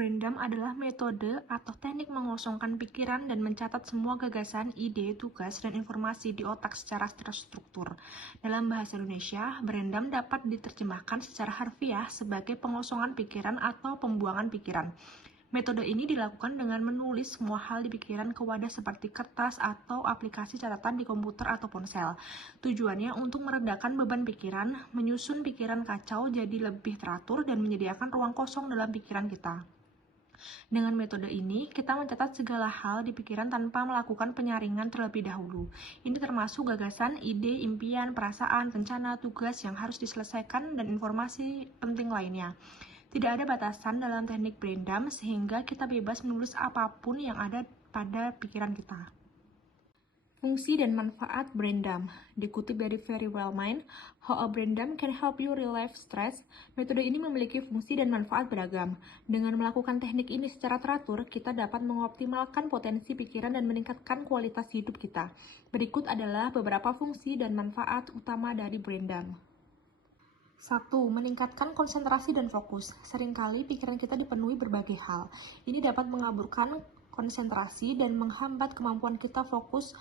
Braindump adalah metode atau teknik mengosongkan pikiran dan mencatat semua gagasan, ide, tugas, dan informasi di otak secara terstruktur. Dalam bahasa Indonesia, Braindump dapat diterjemahkan secara harfiah sebagai pengosongan pikiran atau pembuangan pikiran. Metode ini dilakukan dengan menulis semua hal di pikiran ke wadah seperti kertas atau aplikasi catatan di komputer atau ponsel. Tujuannya untuk meredakan beban pikiran, menyusun pikiran kacau jadi lebih teratur, dan menyediakan ruang kosong dalam pikiran kita. Dengan metode ini, kita mencatat segala hal di pikiran tanpa melakukan penyaringan terlebih dahulu. Ini termasuk gagasan, ide, impian, perasaan, rencana, tugas yang harus diselesaikan, dan informasi penting lainnya. Tidak ada batasan dalam teknik Braindump, sehingga kita bebas menulis apapun yang ada pada pikiran kita. Fungsi dan manfaat Braindump. Dikutip dari Very Well Mind, How a Braindump Can Help You Relieve Stress. Metode ini memiliki fungsi dan manfaat beragam. Dengan melakukan teknik ini secara teratur, kita dapat mengoptimalkan potensi pikiran dan meningkatkan kualitas hidup kita. Berikut adalah beberapa fungsi dan manfaat utama dari Braindump. 1. Meningkatkan konsentrasi dan fokus. Seringkali pikiran kita dipenuhi berbagai hal. Ini dapat mengaburkan konsentrasi dan menghambat kemampuan kita fokus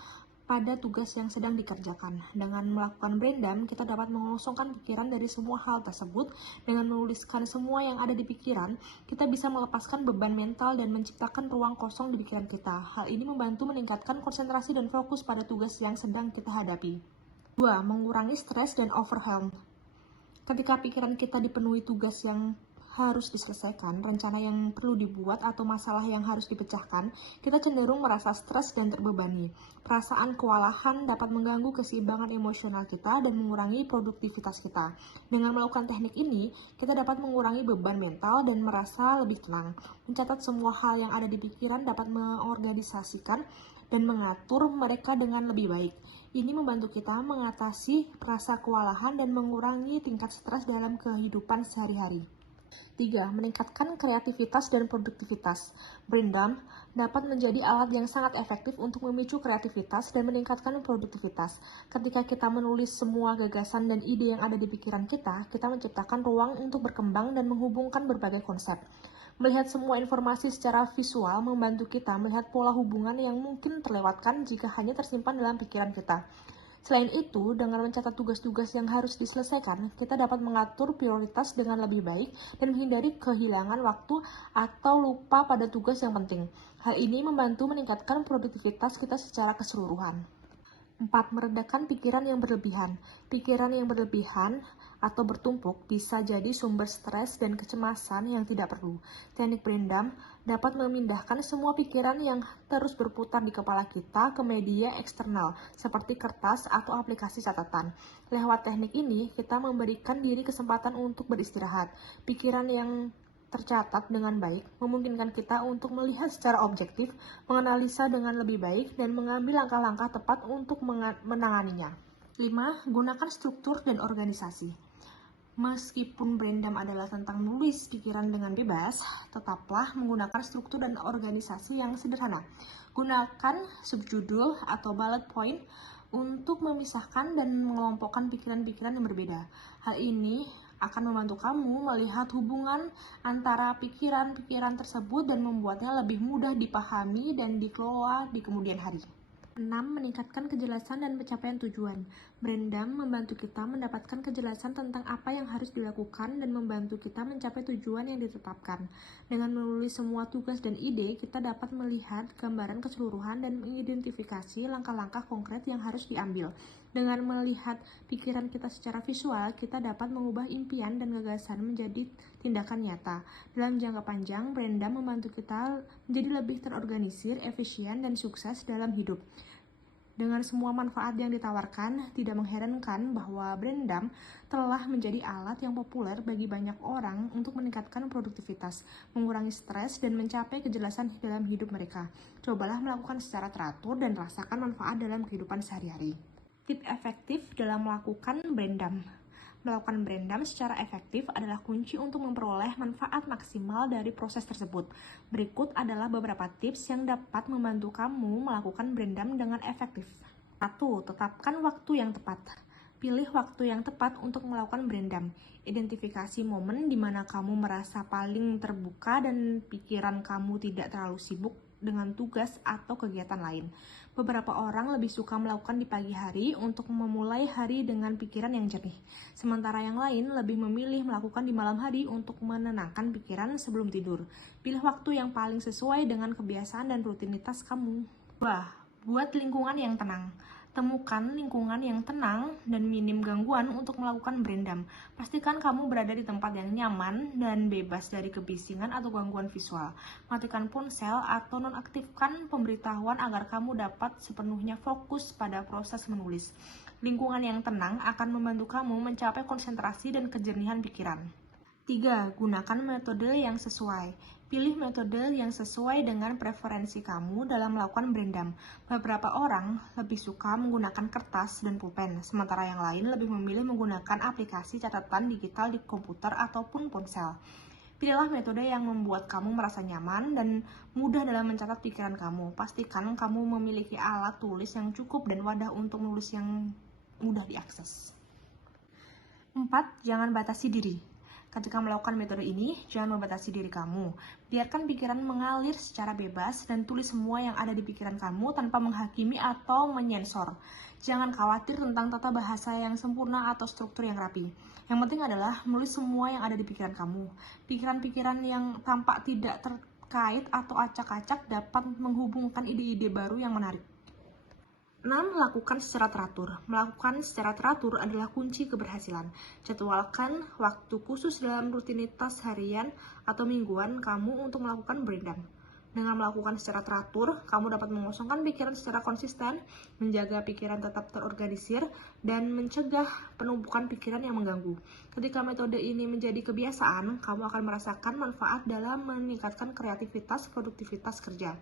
pada tugas yang sedang dikerjakan. Dengan melakukan Braindump, kita dapat mengosongkan pikiran dari semua hal tersebut. Dengan menuliskan semua yang ada di pikiran, kita bisa melepaskan beban mental dan menciptakan ruang kosong di pikiran kita. Hal ini membantu meningkatkan konsentrasi dan fokus pada tugas yang sedang kita hadapi. 2. Mengurangi stres dan overwhelm. Ketika pikiran kita dipenuhi tugas yang harus diselesaikan, rencana yang perlu dibuat, atau masalah yang harus dipecahkan, kita cenderung merasa stres dan terbebani. Perasaan kewalahan dapat mengganggu keseimbangan emosional kita dan mengurangi produktivitas kita. Dengan melakukan teknik ini, kita dapat mengurangi beban mental dan merasa lebih tenang. Mencatat semua hal yang ada di pikiran dapat mengorganisasikan dan mengatur mereka dengan lebih baik. Ini membantu kita mengatasi rasa kewalahan dan mengurangi tingkat stres dalam kehidupan sehari-hari. 3. Meningkatkan kreativitas dan produktivitas. Braindump dapat menjadi alat yang sangat efektif untuk memicu kreativitas dan meningkatkan produktivitas. Ketika kita menulis semua gagasan dan ide yang ada di pikiran kita, kita menciptakan ruang untuk berkembang dan menghubungkan berbagai konsep. Melihat semua informasi secara visual membantu kita melihat pola hubungan yang mungkin terlewatkan jika hanya tersimpan dalam pikiran kita. Selain itu, dengan mencatat tugas-tugas yang harus diselesaikan, kita dapat mengatur prioritas dengan lebih baik dan menghindari kehilangan waktu atau lupa pada tugas yang penting. Hal ini membantu meningkatkan produktivitas kita secara keseluruhan. 4. Meredakan pikiran yang berlebihan. Pikiran yang berlebihan atau bertumpuk bisa jadi sumber stres dan kecemasan yang tidak perlu. Teknik Braindump dapat memindahkan semua pikiran yang terus berputar di kepala kita ke media eksternal, seperti kertas atau aplikasi catatan. Lewat teknik ini, kita memberikan diri kesempatan untuk beristirahat. Pikiran yang tercatat dengan baik memungkinkan kita untuk melihat secara objektif, menganalisa dengan lebih baik, dan mengambil langkah-langkah tepat untuk menanganinya. 5. Gunakan struktur dan organisasi. Meskipun Braindump adalah tentang menulis pikiran dengan bebas, tetaplah menggunakan struktur dan organisasi yang sederhana. Gunakan subjudul atau bullet point untuk memisahkan dan mengelompokkan pikiran-pikiran yang berbeda. Hal ini akan membantu kamu melihat hubungan antara pikiran-pikiran tersebut dan membuatnya lebih mudah dipahami dan dikelola di kemudian hari. 6. Meningkatkan kejelasan dan pencapaian tujuan. Braindump membantu kita mendapatkan kejelasan tentang apa yang harus dilakukan dan membantu kita mencapai tujuan yang ditetapkan. Dengan menulis semua tugas dan ide, kita dapat melihat gambaran keseluruhan dan mengidentifikasi langkah-langkah konkret yang harus diambil. Dengan melihat pikiran kita secara visual, kita dapat mengubah impian dan gagasan menjadi tindakan nyata. Dalam jangka panjang, Braindump membantu kita menjadi lebih terorganisir, efisien, dan sukses dalam hidup. Dengan semua manfaat yang ditawarkan, tidak mengherankan bahwa Braindump telah menjadi alat yang populer bagi banyak orang untuk meningkatkan produktivitas, mengurangi stres, dan mencapai kejelasan dalam hidup mereka. Cobalah melakukan secara teratur dan rasakan manfaat dalam kehidupan sehari-hari. Tip efektif dalam melakukan Braindump. Melakukan Braindump secara efektif adalah kunci untuk memperoleh manfaat maksimal dari proses tersebut. Berikut adalah beberapa tips yang dapat membantu kamu melakukan Braindump dengan efektif. 1. Tetapkan waktu yang tepat. Pilih waktu yang tepat untuk melakukan braindump. Identifikasi momen di mana kamu merasa paling terbuka dan pikiran kamu tidak terlalu sibuk dengan tugas atau kegiatan lain. Beberapa orang lebih suka melakukan di pagi hari untuk memulai hari dengan pikiran yang jernih. Sementara yang lain lebih memilih melakukan di malam hari untuk menenangkan pikiran sebelum tidur. Pilih waktu yang paling sesuai dengan kebiasaan dan rutinitas kamu. 2. Buat lingkungan yang tenang. Temukan lingkungan yang tenang dan minim gangguan untuk melakukan braindump. Pastikan kamu berada di tempat yang nyaman dan bebas dari kebisingan atau gangguan visual. Matikan ponsel atau nonaktifkan pemberitahuan agar kamu dapat sepenuhnya fokus pada proses menulis. Lingkungan yang tenang akan membantu kamu mencapai konsentrasi dan kejernihan pikiran. 3. Gunakan metode yang sesuai. Pilih metode yang sesuai dengan preferensi kamu dalam melakukan braindump. Beberapa orang lebih suka menggunakan kertas dan pulpen, sementara yang lain lebih memilih menggunakan aplikasi catatan digital di komputer ataupun ponsel. Pilihlah metode yang membuat kamu merasa nyaman dan mudah dalam mencatat pikiran kamu. Pastikan kamu memiliki alat tulis yang cukup dan wadah untuk menulis yang mudah diakses. 4. Jangan batasi diri. Ketika melakukan metode ini, jangan membatasi diri kamu. Biarkan pikiran mengalir secara bebas dan tulis semua yang ada di pikiran kamu tanpa menghakimi atau menyensor. Jangan khawatir tentang tata bahasa yang sempurna atau struktur yang rapi. Yang penting adalah menulis semua yang ada di pikiran kamu. Pikiran-pikiran yang tampak tidak terkait atau acak-acak dapat menghubungkan ide-ide baru yang menarik. 6. Lakukan secara teratur. Melakukan secara teratur adalah kunci keberhasilan. Jadwalkan waktu khusus dalam rutinitas harian atau mingguan kamu untuk melakukan braindump. Dengan melakukan secara teratur, kamu dapat mengosongkan pikiran secara konsisten, menjaga pikiran tetap terorganisir, dan mencegah penumpukan pikiran yang mengganggu. Ketika metode ini menjadi kebiasaan, kamu akan merasakan manfaat dalam meningkatkan kreativitas, produktivitas kerja.